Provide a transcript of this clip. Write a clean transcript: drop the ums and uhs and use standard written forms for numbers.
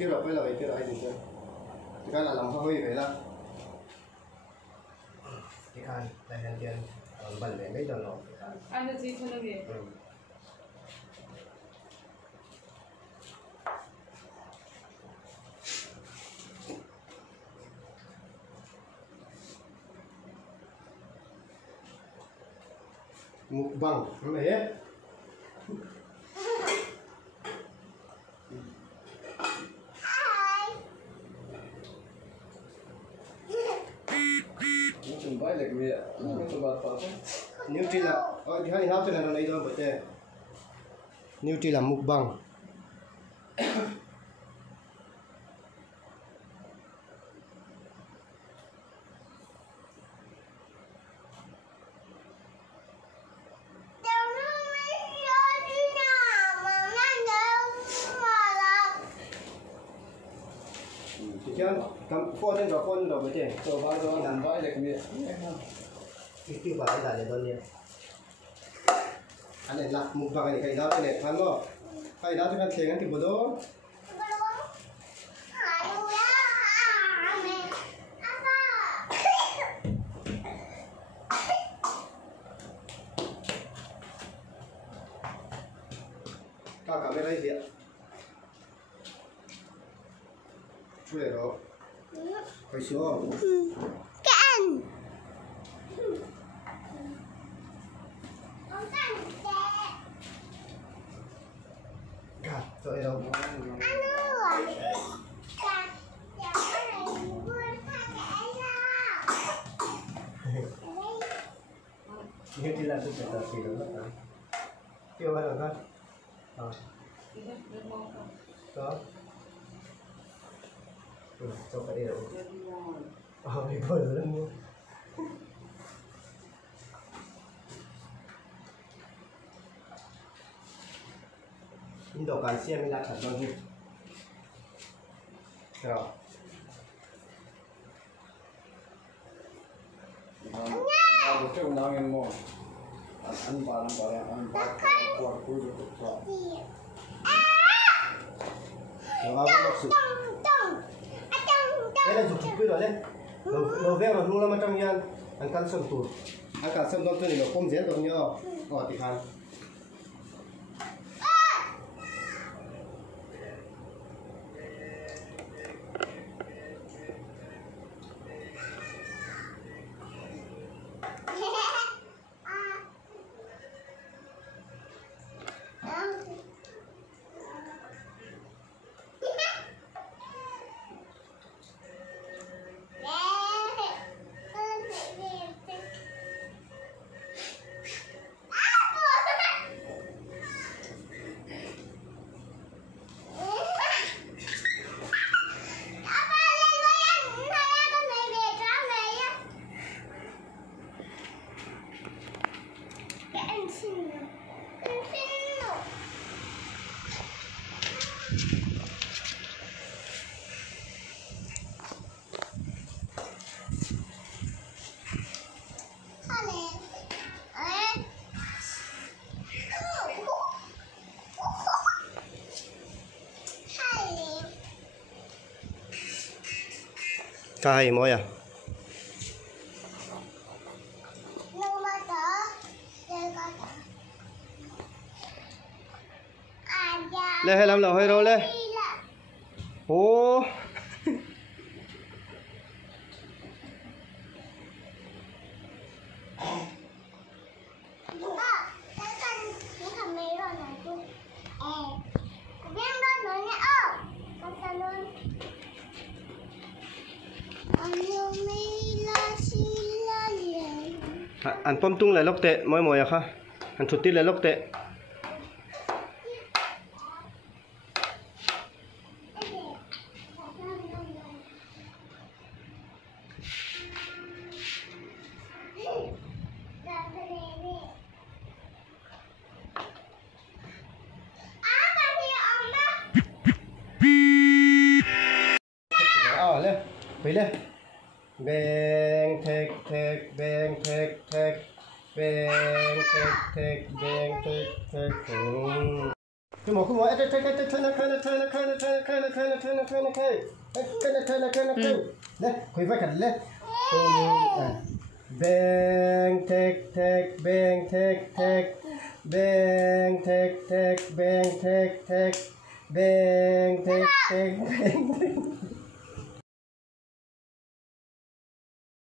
tiêu rồi, bây giờ tiêu rồi thì chưa. Cái là làm hơi vậy đó. Cái ăn, đây là tiền, bẩn để mấy đồng lộn. Ăn được gì không được gì? Mukbang, apa ya? Baik lagi dia. Nutri là, di hari nào là này đâu vậy? Nutri là mukbang. Phone rồi vậy chứ? Rồi bao giờ làm vậy là cái gì? Cái bảo là để đâu nhỉ? Anh này là mukbang này cái đó cái này tham không? Cái đó thì xem cái bộ đó. Cả camera gì ạ? Chú này đó. Phải xuống. Can. Cả, rồi đâu. Như thế là tôi phải tập gì đó đó. Tiêu hay là không? Đó. Cho cái đều. Thì thôi rồi mua. Những đồ cần xem là thật luôn nhỉ. Rồi. Aku tu undangan mo. An barang kuat kudu kuat. Rồi maksud. Đây là dục quy rồi đấy. Đầu veo là luôn là trong nhân. Anh căn sâm tụt. Anh căn sâm tụt thì nó không dễ đâu nhau. Ở thì hàng. Cay mỗi à? Lê hay làm lẩu hay đâu Lê? Ồ. Anh pom tung lại lóc tệ mỗi mỗi à kha? Anh thụt tít lại lóc tệ. Lên, quỳ lên. Bang thek thek bang thek thek bang thek thek bang thek thek. cái mỏ cái đấy quay vai cảnh lên bang tek bang tek bang tek bang tek bang tek bang